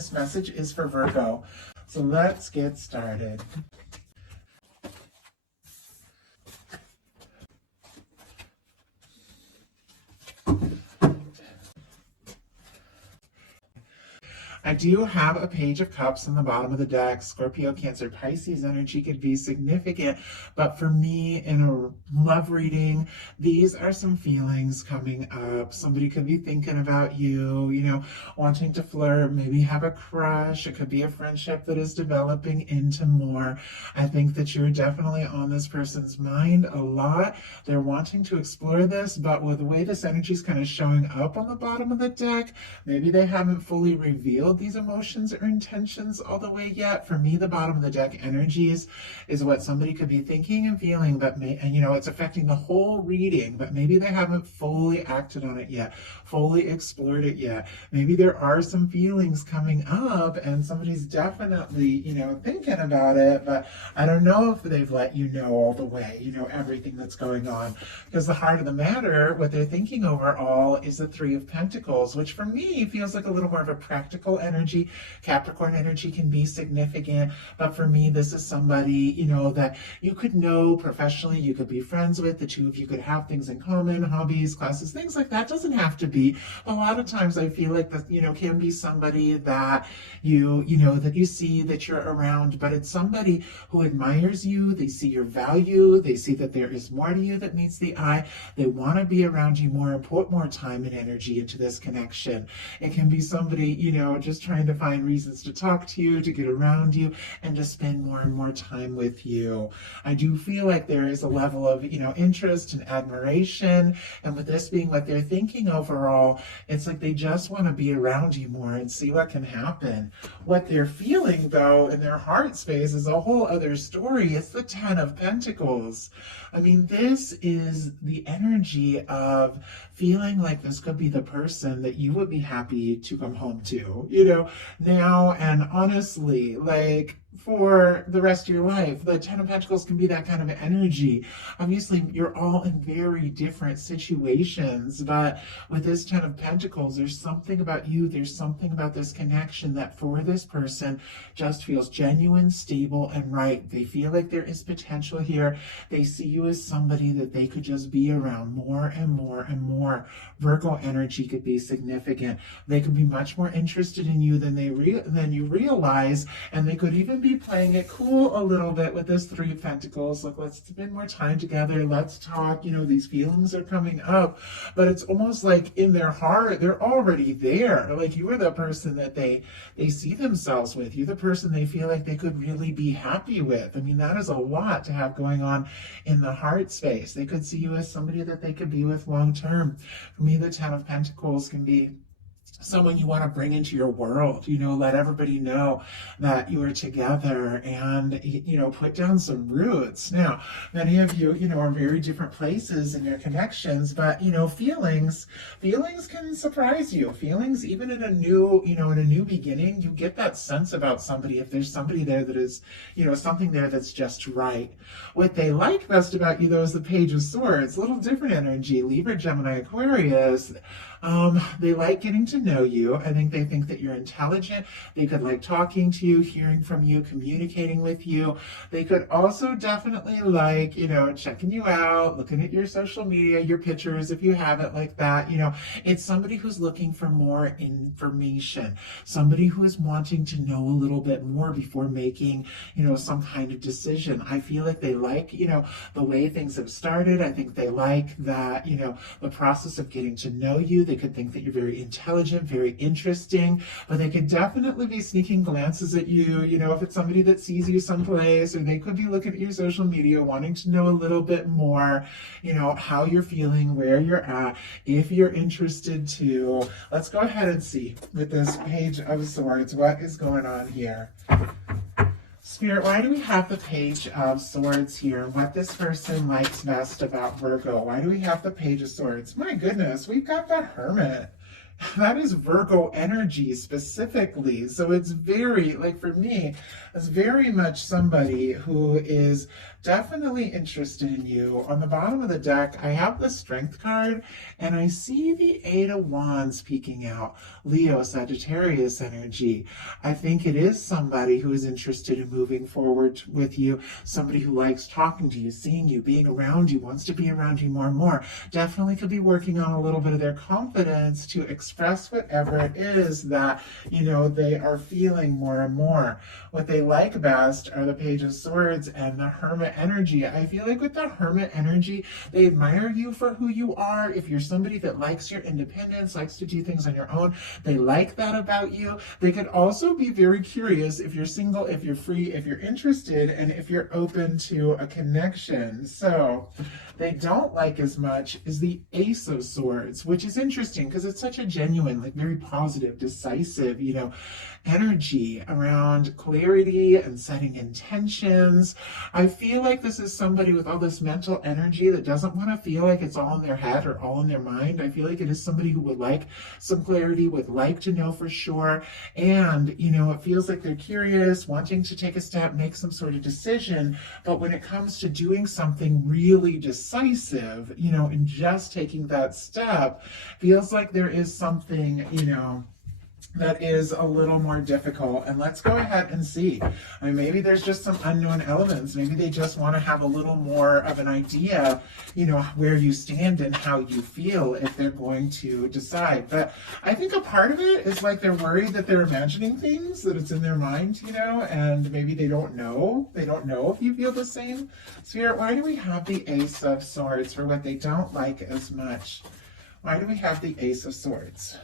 this message is for Virgo. So let's get started. I do have a Page of Cups on the bottom of the deck. Scorpio, Cancer, Pisces energy could be significant, but for me in a love reading, these are some feelings coming up. Somebody could be thinking about you, wanting to flirt, maybe have a crush. It could be a friendship that is developing into more. I think that you're definitely on this person's mind a lot. They're wanting to explore this, but with the way this energy is kind of showing up on the bottom of the deck, maybe they haven't fully revealed these emotions or intentions all the way yet. For me, the bottom of the deck energies is what somebody could be thinking and feeling, but it's affecting the whole reading, but maybe they haven't fully acted on it yet, fully explored it yet. Maybe there are some feelings coming up and somebody's definitely, thinking about it, but I don't know if they've let you know all the way, everything that's going on. Because the heart of the matter, what they're thinking overall is the Three of Pentacles, which for me feels like a little more of a practical energy. Capricorn energy can be significant, but for me, this is somebody, that you could know professionally, you could be friends with, the two of you could have things in common, hobbies, classes, things like that. Doesn't have to be. A lot of times I feel like that, can be somebody that that you see, that you're around, but it's somebody who admires you. They see your value. They see that there is more to you that meets the eye. They want to be around you more and put more time and energy into this connection. It can be somebody, just trying to find reasons to talk to you, to get around you, and to spend more and more time with you. I do feel like there is a level of, interest and admiration. And with this being what they're thinking overall, it's like they just want to be around you more and see what can happen. What they're feeling, though, in their heart space is a whole other story. It's the Ten of Pentacles. I mean, this is the energy of feeling like this could be the person that you would be happy to come home to, now. And honestly, like, for the rest of your life, the Ten of Pentacles can be that kind of energy. Obviously, you're all in very different situations, but with this Ten of Pentacles, there's something about you, there's something about this connection that for this person just feels genuine, stable, and right. They feel like there is potential here. They see you as somebody that they could just be around more and more and more. Virgo energy could be significant. They could be much more interested in you than you realize, and they could even be playing it cool a little bit with this Three of Pentacles. Look, let's spend more time together. Let's talk. These feelings are coming up, but it's almost like in their heart, they're already there. Like you are the person that they see themselves with. You're the person they feel like they could really be happy with. I mean, that is a lot to have going on in the heart space. They could see you as somebody that they could be with long term. For me, the Ten of Pentacles can be someone you want to bring into your world, let everybody know that you are together and, put down some roots. Now, many of you, are in very different places in your connections, but, feelings can surprise you. Feelings, even in a new, in a new beginning, you get that sense about somebody. If there's somebody there that is, something there that's just right. What they like best about you, though, is the Page of Swords. A little different energy. Libra, Gemini, Aquarius. They like getting to know you. I think they think that you're intelligent. They could like talking to you, hearing from you, communicating with you. They could also definitely like, checking you out, looking at your social media, your pictures, if you have it like that. It's somebody who's looking for more information, somebody who is wanting to know a little bit more before making, some kind of decision. I feel like they like, the way things have started. I think they like that, the process of getting to know you. They could think that you're very intelligent, very interesting, but they could definitely be sneaking glances at you, if it's somebody that sees you someplace, or they could be looking at your social media, wanting to know a little bit more, how you're feeling, where you're at, if you're interested to. Let's go ahead and see with this Page of Swords, what is going on here. Spirit, why do we have the Page of Swords here? What this person likes best about Virgo? Why do we have the Page of Swords? My goodness, we've got the Hermit. That is Virgo energy specifically. So it's very, like for me, it's very much somebody who is definitely interested in you. On the bottom of the deck, I have the Strength card and I see the Eight of Wands peeking out. Leo, Sagittarius energy. I think it is somebody who is interested in moving forward with you, somebody who likes talking to you, seeing you, being around you, wants to be around you more and more. Definitely could be working on a little bit of their confidence to express whatever it is that, they are feeling more and more. What they like best are the Page of Swords and the Hermit energy. I feel like with the Hermit energy, they admire you for who you are. If you're somebody that likes your independence, likes to do things on your own, they like that about you. They could also be very curious if you're single, if you're free, if you're interested, and if you're open to a connection. So they don't like as much is the Ace of Swords, which is interesting because it's such a genuine, like very positive, decisive, energy around clarity and setting intentions. I feel like this is somebody with all this mental energy that doesn't want to feel like it's all in their head or all in their mind. I feel like it is somebody who would like some clarity, would like to know for sure. And, it feels like they're curious, wanting to take a step, make some sort of decision. But when it comes to doing something really decisive, and just taking that step, feels like there is something, that is a little more difficult. And let's go ahead and see. I mean, maybe there's just some unknown elements. Maybe they just want to have a little more of an idea, where you stand and how you feel if they're going to decide. But I think a part of it is like they're worried that they're imagining things, that it's in their mind, and maybe they don't know. They don't know if you feel the same. Spirit, why do we have the Ace of Swords for what they don't like as much? Why do we have the Ace of Swords?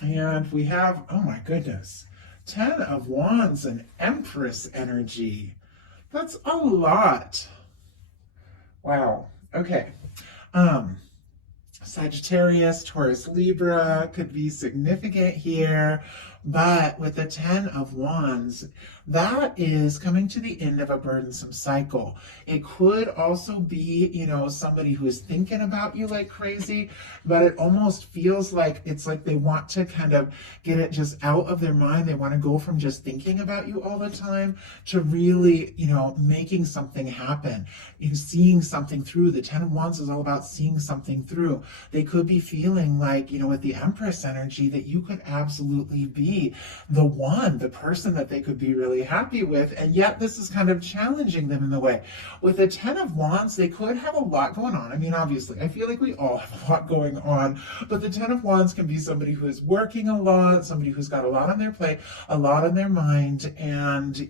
And we have, oh my goodness, 10 of Wands and Empress energy. That's a lot. Wow. Okay. Sagittarius, Taurus, Libra could be significant here. But with the 10 of Wands, that is coming to the end of a burdensome cycle. It could also be, somebody who is thinking about you like crazy, but it almost feels like it's like they want to kind of get it just out of their mind. They want to go from just thinking about you all the time to really, making something happen, seeing something through. The 10 of Wands is all about seeing something through. They could be feeling like, with the Empress energy, that you could absolutely be the one, the person that they could be really happy with, and yet this is kind of challenging them in the way. With the 10 of Wands, they could have a lot going on. I mean, obviously, I feel like we all have a lot going on, but the 10 of Wands can be somebody who is working a lot, somebody who's got a lot on their plate, a lot on their mind, and,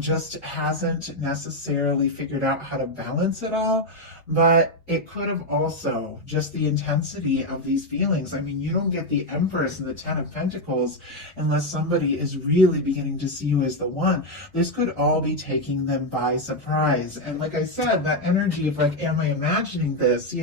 just hasn't necessarily figured out how to balance it all. But it could have also just the intensity of these feelings. I mean, you don't get the Empress and the 10 of Pentacles unless somebody is really beginning to see you as the one. This could all be taking them by surprise. And like I said, that energy of like, am I imagining this?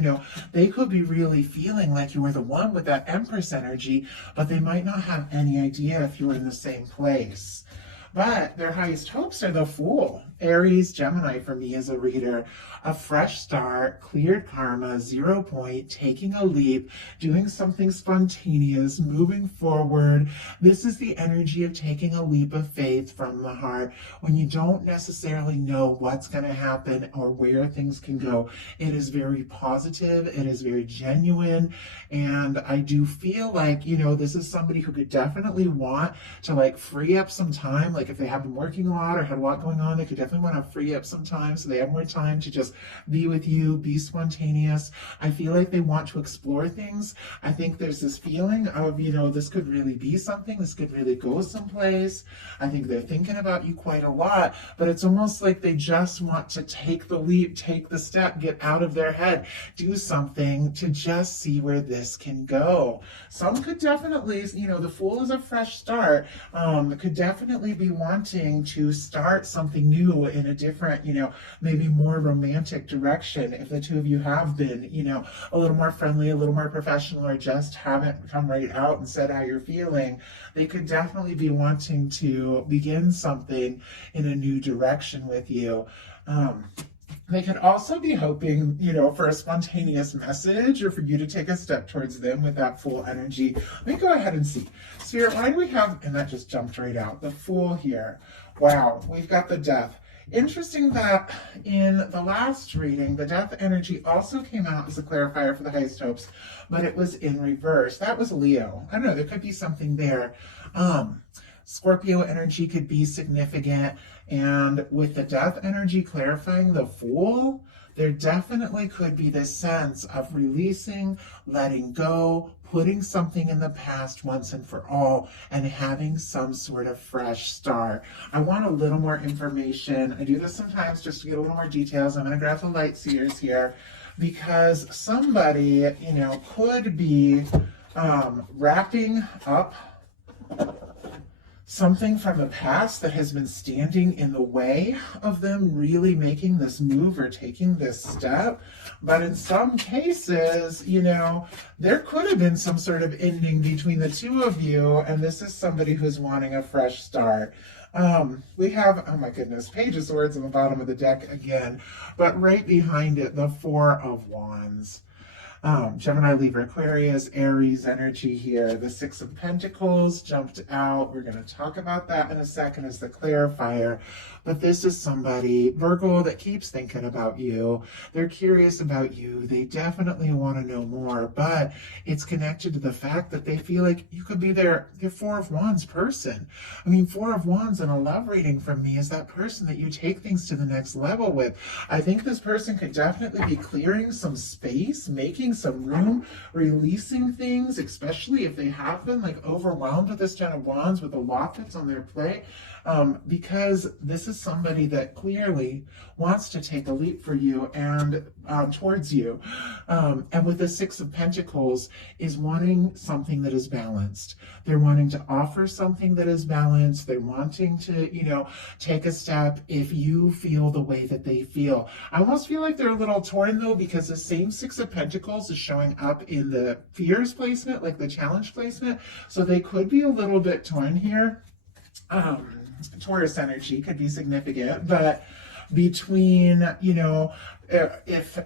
They could be really feeling like you were the one with that Empress energy, but they might not have any idea if you were in the same place. But their highest hopes are the Fool. Aries, Gemini for me as a reader. A fresh start, cleared karma, 0 point, taking a leap, doing something spontaneous, moving forward. This is the energy of taking a leap of faith from the heart when you don't necessarily know what's going to happen or where things can go. It is very positive. It is very genuine. And I do feel like, this is somebody who could definitely want to like free up some time. Like if they have been working a lot or had a lot going on, they could definitely want to free up some time so they have more time to just be with you, be spontaneous. I feel like they want to explore things. I think there's this feeling of, this could really be something. This could really go someplace. I think they're thinking about you quite a lot, but it's almost like they just want to take the leap, take the step, get out of their head, do something to just see where this can go. Some could definitely, the Fool is a fresh start, could definitely be wanting to start something new in a different, maybe more romantic direction. If the two of you have been, a little more friendly, a little more professional, or just haven't come right out and said how you're feeling, they could definitely be wanting to begin something in a new direction with you. They could also be hoping, for a spontaneous message or for you to take a step towards them with that Fool energy. Let me go ahead and see. Spirit, why do we have, and that just jumped right out, the Fool here. Wow, we've got the Death. Interesting that in the last reading, the Death energy also came out as a clarifier for the highest hopes, but it was in reverse. That was Leo. I don't know, there could be something there. Scorpio energy could be significant. And with the Death energy clarifying the Fool, there definitely could be this sense of releasing, letting go, putting something in the past once and for all, and having some sort of fresh start. I want a little more information. I do this sometimes just to get a little more details. I'm going to grab the light seers here because somebody, could be wrapping up something from the past that has been standing in the way of them really making this move or taking this step. But in some cases, there could have been some sort of ending between the two of you, and this is somebody who's wanting a fresh start. We have, oh my goodness, Page of Swords on the bottom of the deck again, but right behind it, the Four of Wands. Gemini, Libra, Aquarius, Aries energy here. The Six of Pentacles jumped out. We're going to talk about that in a second as the clarifier. But this is somebody, Virgo, that keeps thinking about you. They're curious about you. They definitely want to know more. But it's connected to the fact that they feel like you could be their Four of Wands person. I mean, Four of Wands in a love reading from me is that person that you take things to the next level with. I think this person could definitely be clearing some space, making some room, releasing things, especially if they have been overwhelmed with this Ten of Wands with a lot that's on their plate, because this is somebody that clearly wants to take a leap for you and towards you. And with the Six of Pentacles is wanting something that is balanced. They're wanting to offer something that is balanced. They're wanting to, take a step if you feel the way that they feel. I almost feel like they're a little torn though, because the same Six of Pentacles is showing up in the fears placement, like the challenge placement. So they could be a little bit torn here. Taurus energy could be significant, but between, if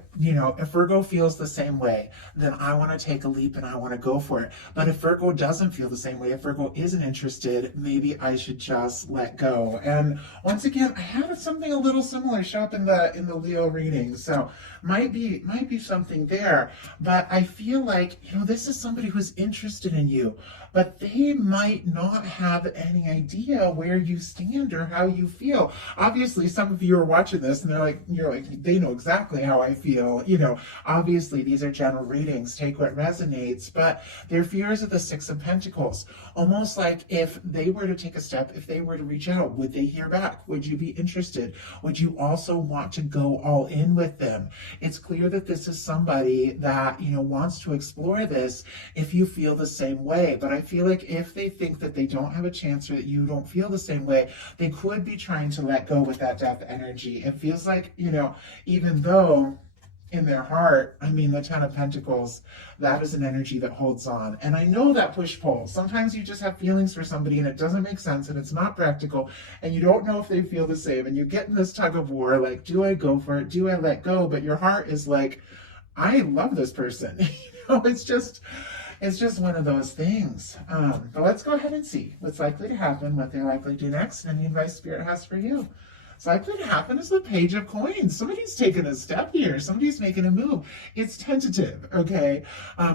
Virgo feels the same way, then I want to take a leap and I want to go for it. But if Virgo doesn't feel the same way, if Virgo isn't interested, maybe I should just let go. And once again, I had something a little similar show up in the Leo reading, so might be something there. But I feel like this is somebody who's interested in you, but they might not have any idea where you stand or how you feel. Obviously, some of you are watching this and you're like, they know exactly how I feel. Obviously these are general readings, take what resonates, but their fears of the Six of Pentacles, almost like if they were to take a step, if they were to reach out, would they hear back? Would you be interested? Would you also want to go all in with them? It's clear that this is somebody that, wants to explore this if you feel the same way. But I feel like if they think that they don't have a chance or that you don't feel the same way, they could be trying to let go with that Death energy. It feels like, even though in their heart, the Ten of Pentacles, that is an energy that holds on. And I know that push-pull. Sometimes you just have feelings for somebody and it doesn't make sense and it's not practical and you don't know if they feel the same. And you get in this tug of war, like, do I go for it? Do I let go? But your heart is like, I love this person. It's just one of those things. But let's go ahead and see what's likely to happen, what they're likely to do next, and any advice Spirit has for you. What's likely to happen is the Page of Coins. Somebody's taking a step here. Somebody's making a move. It's tentative, okay?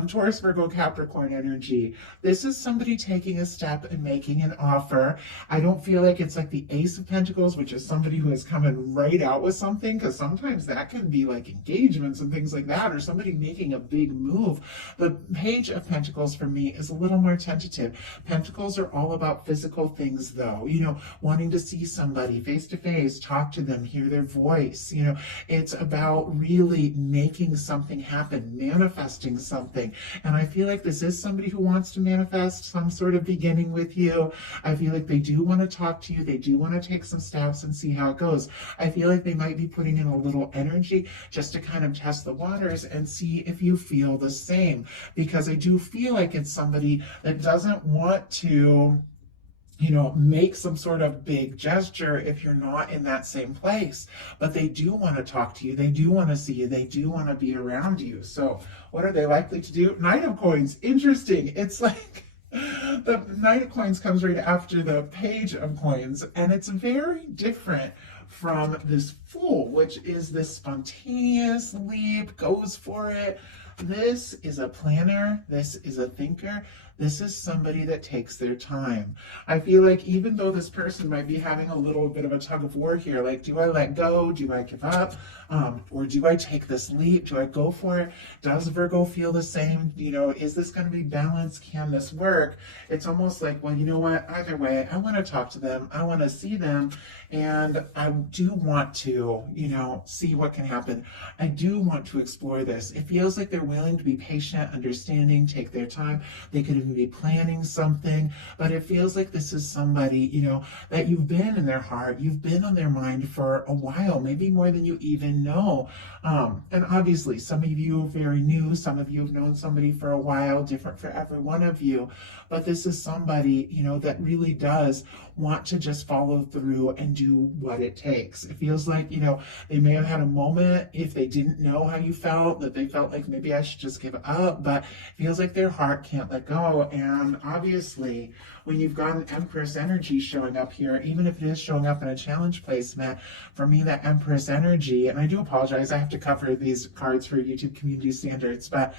Taurus, Virgo, Capricorn energy. This is somebody taking a step and making an offer. I don't feel like it's like the Ace of Pentacles, which is somebody who is coming right out with something, because sometimes that can be like engagements and things like that, or somebody making a big move. The Page of Pentacles for me is a little more tentative. Pentacles are all about physical things though, wanting to see somebody face to face, talk to them, hear their voice. It's about really making something happen, manifesting something. And I feel like this is somebody who wants to manifest some sort of beginning with you. I feel like they do want to talk to you. They do want to take some steps and see how it goes. I feel like they might be putting in a little energy just to kind of test the waters and see if you feel the same. Because I do feel like it's somebody that doesn't want to make some sort of big gesture if you're not in that same place. But they do want to talk to you. They do want to see you. They do want to be around you. So what are they likely to do? Knight of Coins. Interesting. It's like the Knight of Coins comes right after the Page of Coins, and it's very different from this Fool, which is this spontaneous leap, goes for it. This is a planner. This is a thinker. This is somebody that takes their time. I feel like even though this person might be having a little bit of a tug of war here, like, do I let go? Do I give up? Or do I take this leap? Do I go for it? Does Virgo feel the same? Is this going to be balanced? Can this work? It's almost like, well, you know what? Either way, I want to talk to them. I want to see them. And I do want to, see what can happen. I do want to explore this. It feels like they're willing to be patient, understanding, take their time. They could even be planning something, but it feels like this is somebody, that you've been in their heart, you've been on their mind for a while, maybe more than you even know. And obviously, some of you are very new, some of you have known somebody for a while, different for every one of you, but this is somebody, that really does want to just follow through and do what it takes. It feels like, they may have had a moment if they didn't know how you felt, that they felt like maybe I should just give up, but it feels like their heart can't let go. And obviously, when you've got an Empress energy showing up here, even if it is showing up in a challenge placement, for me, that Empress energy, and I do apologize, I have to cover these cards for YouTube community standards, but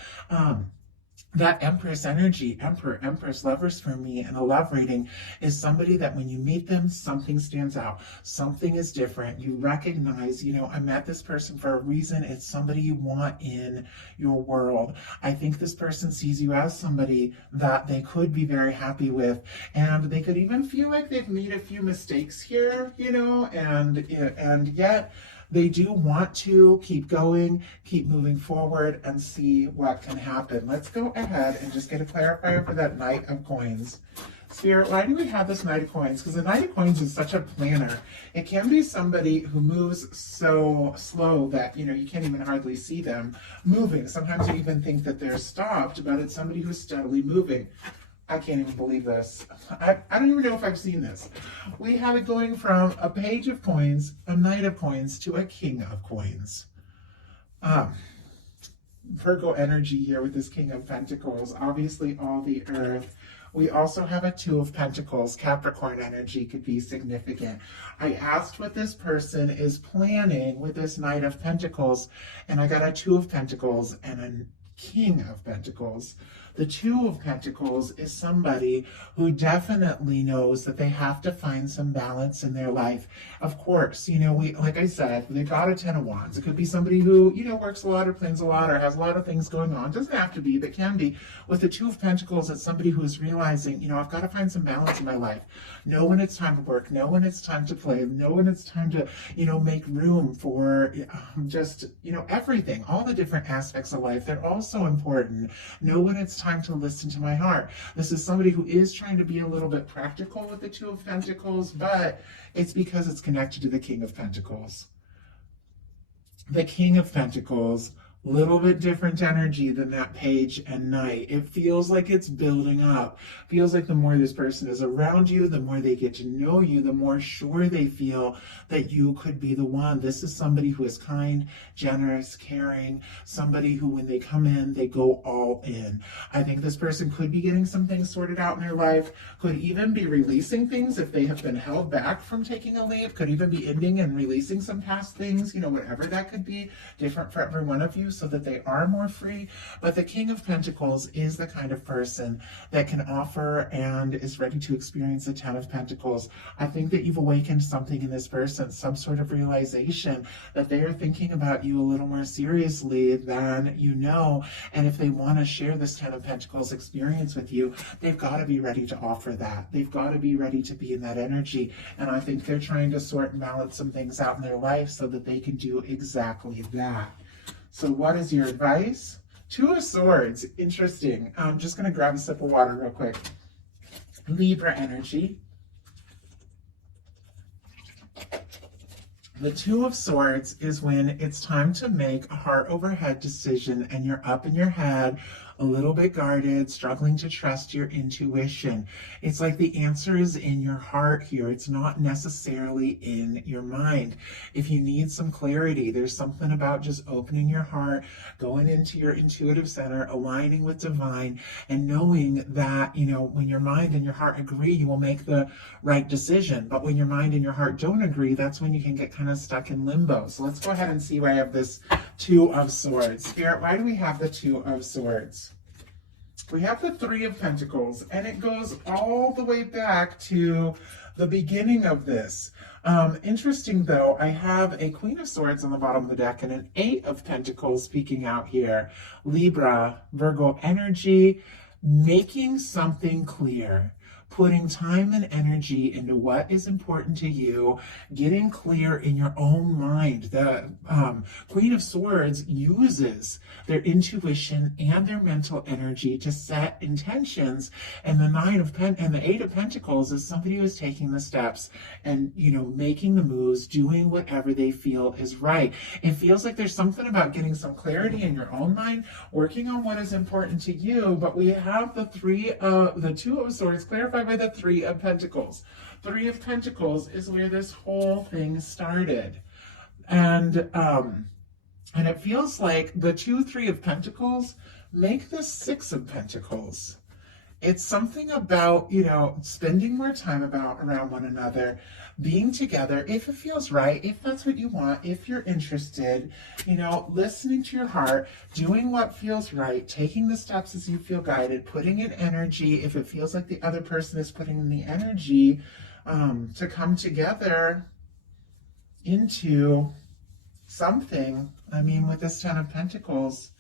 that Empress energy, Emperor, Empress, Lovers for me in a love reading is somebody that when you meet them, something stands out. Something is different. You recognize, I met this person for a reason. It's somebody you want in your world. I think this person sees you as somebody that they could be very happy with. And they could even feel like they've made a few mistakes here, and yet they do want to keep going, keep moving forward, and see what can happen. Let's go ahead and just get a clarifier for that Knight of Coins. Spirit, why do we have this Knight of Coins? Because the Knight of Coins is such a planner. It can be somebody who moves so slow that, you can't even hardly see them moving. Sometimes you even think that they're stopped, but it's somebody who's steadily moving. I can't even believe this. I don't even know if I've seen this. We have it going from a Page of Coins, a Knight of Coins, to a King of Coins. Virgo energy here with this King of Pentacles. Obviously, all the earth. We also have a Two of Pentacles. Capricorn energy could be significant. I asked what this person is planning with this Knight of Pentacles, and I got a Two of Pentacles and a King of Pentacles. The Two of Pentacles is somebody who definitely knows that they have to find some balance in their life. Of course, like I said, they got a Ten of Wands. It could be somebody who, works a lot or plans a lot or has a lot of things going on. It doesn't have to be, but can be. With the Two of Pentacles, it's somebody who's realizing, I've got to find some balance in my life. Know when it's time to work. Know when it's time to play. Know when it's time to, make room for just, everything. All the different aspects of life. They're all so important. Know when it's time to listen to my heart. This is somebody who is trying to be a little bit practical with the Two of Pentacles, but it's because it's connected to the King of Pentacles. The King of Pentacles, little bit different energy than that Page and Knight. It feels like it's building up. Feels like the more this person is around you, the more they get to know you, the more sure they feel that you could be the one. This is somebody who is kind, generous, caring, somebody who when they come in, they go all in. I think this person could be getting some things sorted out in their life, could even be releasing things if they have been held back from taking a leap, could even be ending and releasing some past things, whatever that could be, different for every one of you, so that they are more free. But the King of Pentacles is the kind of person that can offer and is ready to experience the Ten of Pentacles. I think that you've awakened something in this person, some sort of realization that they are thinking about you a little more seriously than you know. And if they want to share this Ten of Pentacles experience with you, they've got to be ready to offer that. They've got to be ready to be in that energy. And I think they're trying to sort and balance some things out in their life so that they can do exactly that. So what is your advice? Two of Swords. Interesting. I'm just going to grab a sip of water real quick. Libra energy. The Two of Swords is when it's time to make a heart over head decision and you're up in your head a little bit guarded, struggling to trust your intuition. It's like the answer is in your heart here. It's not necessarily in your mind. If you need some clarity, there's something about just opening your heart, going into your intuitive center, aligning with divine, and knowing that, you know, when your mind and your heart agree, you will make the right decision. But when your mind and your heart don't agree, that's when you can get kind of stuck in limbo. So let's go ahead and see why I have this Two of Swords. Spirit, why do we have the Two of Swords? We have the Three of Pentacles, and it goes all the way back to the beginning of this. Interesting though, I have a Queen of Swords on the bottom of the deck and an Eight of Pentacles speaking out here. Libra, Virgo energy, making something clear. Putting time and energy into what is important to you, getting clear in your own mind. The Queen of Swords uses their intuition and their mental energy to set intentions, and the Eight of Pentacles is somebody who is taking the steps and, you know, making the moves, doing whatever they feel is right. It feels like there's something about getting some clarity in your own mind, working on what is important to you, but we have the Two of Swords clarified by the Three of Pentacles. Three of Pentacles is where this whole thing started. And it feels like the Three of Pentacles make the Six of Pentacles. It's something about, you know, spending more time around one another, being together, if it feels right, if that's what you want, if you're interested, you know, listening to your heart, doing what feels right, taking the steps as you feel guided, putting in energy if it feels like the other person is putting in the energy to come together into something. I mean, with this Ten of Pentacles,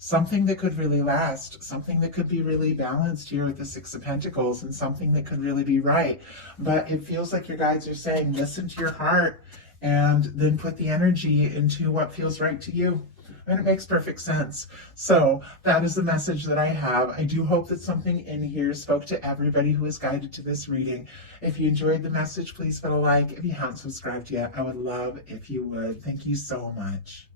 something that could really last, something that could be really balanced here with the Six of Pentacles, and something that could really be right. But it feels like your guides are saying, listen to your heart and then put the energy into what feels right to you. And it makes perfect sense. So that is the message that I have. I do hope that something in here spoke to everybody who is guided to this reading. If you enjoyed the message, please put a like. If you haven't subscribed yet, I would love if you would. Thank you so much.